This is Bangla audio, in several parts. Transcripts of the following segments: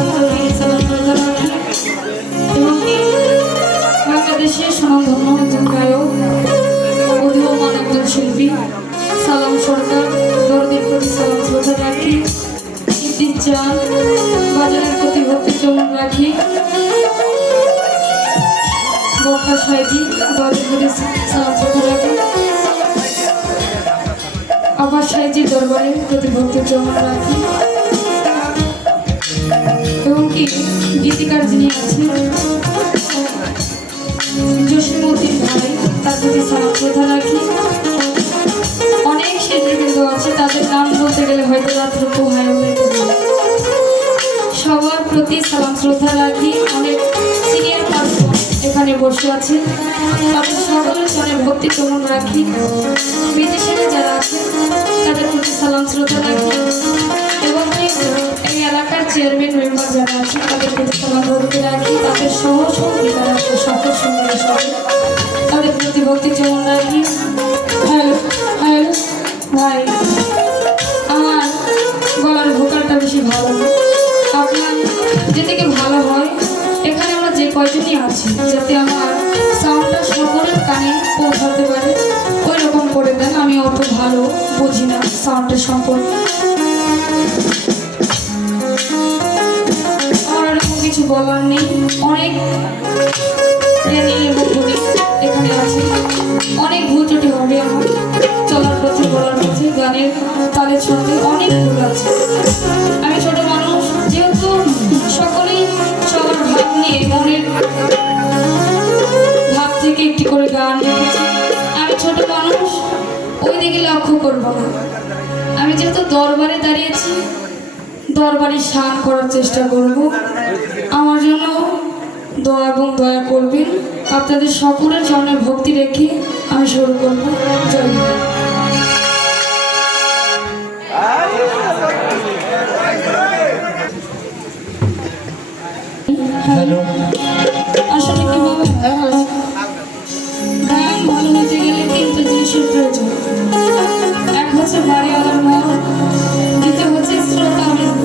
আন্তরিক সালাম জানাচ্ছি এবং বাংলাদেশের স্বনামধন্য একজন গায়ক উদীয়মান একজন শিল্পী সালাম সরকার দরদের প্রতি সালাম শ্রদ্ধা রাখি, ইদ্দিত চান বাজারের প্রতি ভক্তি চমন রাখি, বক্কা সাইজি দরদের প্রতি সালাম শ্রদ্ধা রাখি, আবার সাইজি দরবারের প্রতি ভক্তি চমন রাখি এবং কি গীতিকার যিনি আছেন জসীমউদ্দিন ভাই তার প্রতি সালাম শ্রদ্ধা রাখি। অনেক শিল্পীবৃন্দ আছে, তাদের নাম বলতে গেলে হয়তো রাত্র পোহায় সবার প্রতি সালাম শ্রদ্ধা রাখি। অনেক সিনিয়র পার্সন এখানে বসে আছে, তাদের সকলের চরণে ভক্তি চমন রাখি। বিদেশে যারা আছে তাদের প্রতি সালাম শ্রদ্ধা রাখি এবং এই এলাকার চেয়ারম্যান মেম্বার যারা আছে তাদের প্রতি সালাম ভক্তি রাখি। তাদের সহসঙ্গী যারা আছে সকল সঙ্গী তাদের প্রতি ভক্তি চমন রাখি। হ্যালো হ্যালো ভাই, আমার গলার ভোকালটা বেশি ভালো না, আপনার যেদিকে ভালো হয় এখানে আমরা যে কয়জনই আছি যাতে আমার সাউন্ডটা সকলের কানে পৌঁছাতে পারে ওই রকম করে দেন। আমি অত ভালো বুঝি না সাউন্ডের সম্পর্কে, আমার এরকম কিছু বলার নেই। অনেক এখানে আছে, অনেক ভুল ত্রুটি হবে আমার চলার পথে বলার পথে গানের তালের সঙ্গে অনেক ভুল আছে। আমি ছোট মানুষ, যেহেতু সকলেই সবার ভাব নিয়ে মনের ভাব থেকে একটি করে গান লিখেছি, আমি ছোট মানুষ ওই দিকে লক্ষ্য করব না। আমি যেহেতু দরবারে দাঁড়িয়েছি দরবারে শান করার চেষ্টা করব। আমার জন্য দোয়া এবং দয়া করবেন, আপনাদের সকলের চরণে ভক্তি রেখে আমি শুরু করব। জয় আসলে কিভাবে গান ভালো হতে গেলে তিনটা জিনিসের প্রয়োজন। এক হচ্ছে বাড়িওয়ালার মন, দ্বিতীয় হচ্ছে শ্রোতার মন,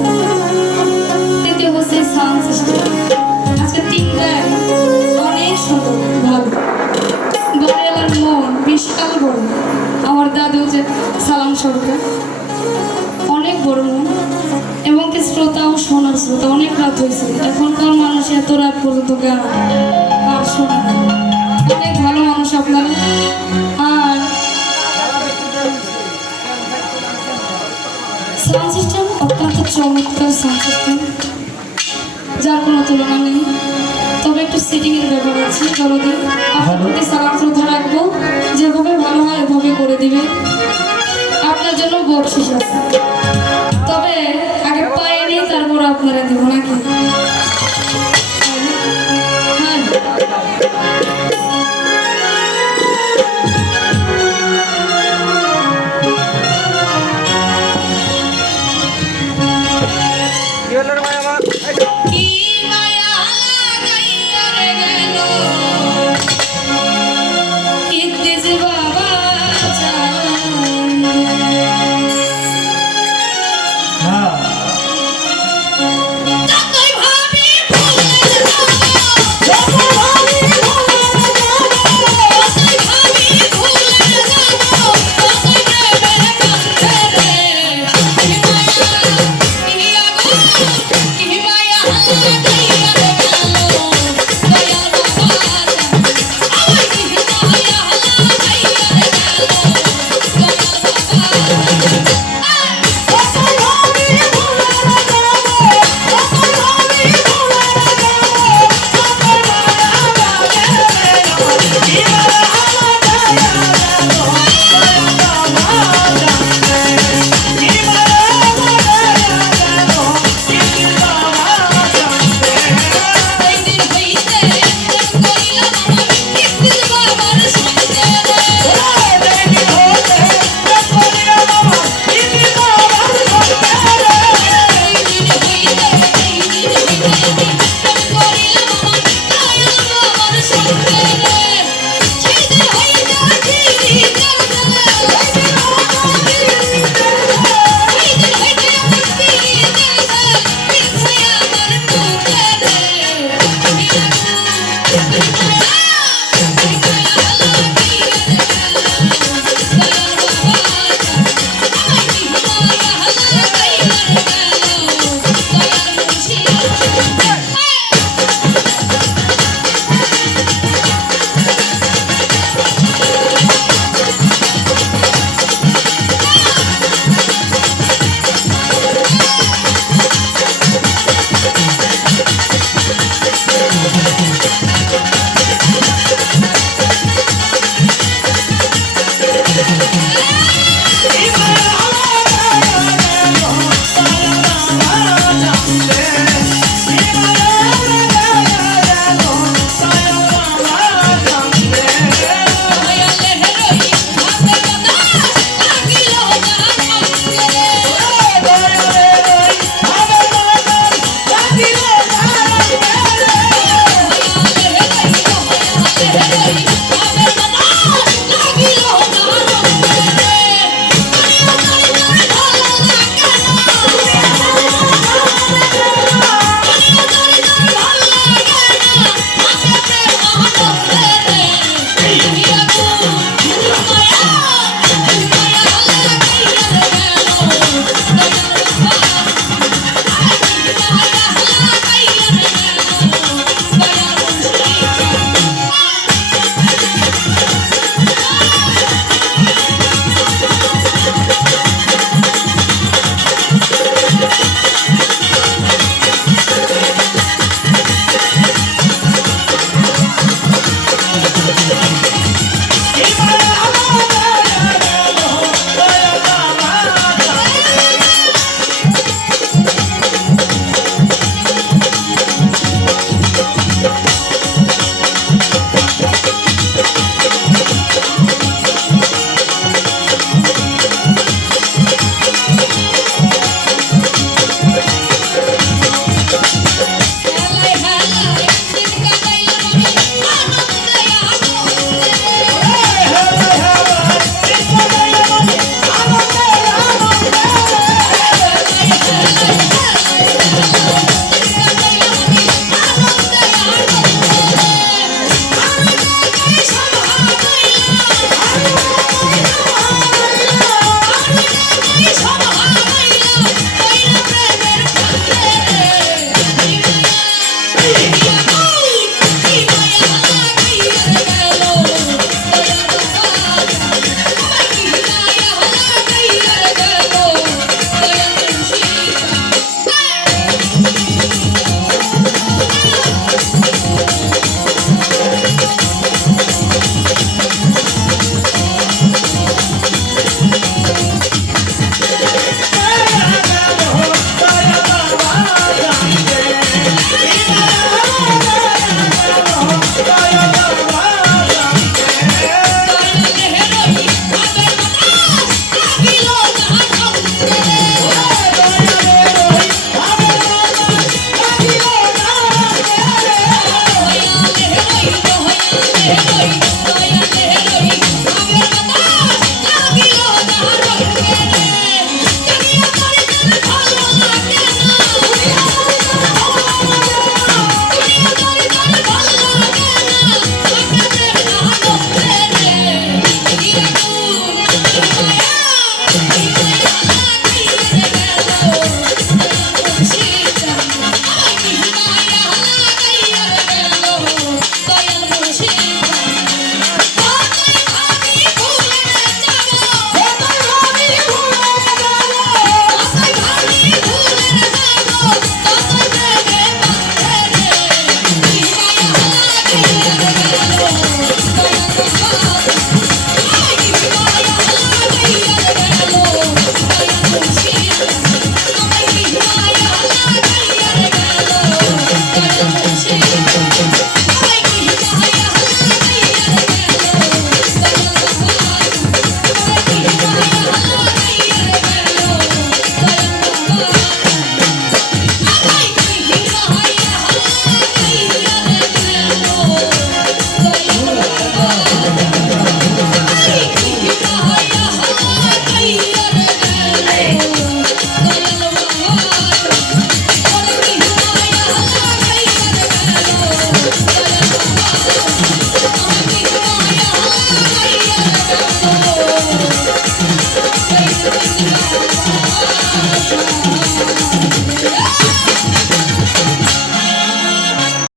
তৃতীয় হচ্ছে সাউন্ড সিস্টেম। আজকে তিনটায় অনেক সুন্দর ভালো। বাড়িওয়ালার মন বিশাল বড়, আমার দাদু যে সালাম সরকার অনেক বড় মন এবং কি শ্রোতাও শোনার শ্রোতা। অনেক রাত হয়েছে, এখনকার মানুষ এত রাত পর্যন্ত গান আর শোনা না। অনেক ভালো মানুষ আপনারা। আর সাউন্ড সিস্টেম অত্যন্ত চমৎকার সাউন্ড সিস্টেম, যার কোনো তুলনা নেই। তবে একটু সেটিংয়ের ব্যাপার আছে, জলদি আপনার প্রতি সালাম শ্রদ্ধা রাখবো, যেভাবে ভালো হয় এভাবে করে দিবে। আপনার জন্য বকশিস আছে, তবে আগে পায়ে নিয়ে তারপর আপনারা দেবো নাকি? Himalaya.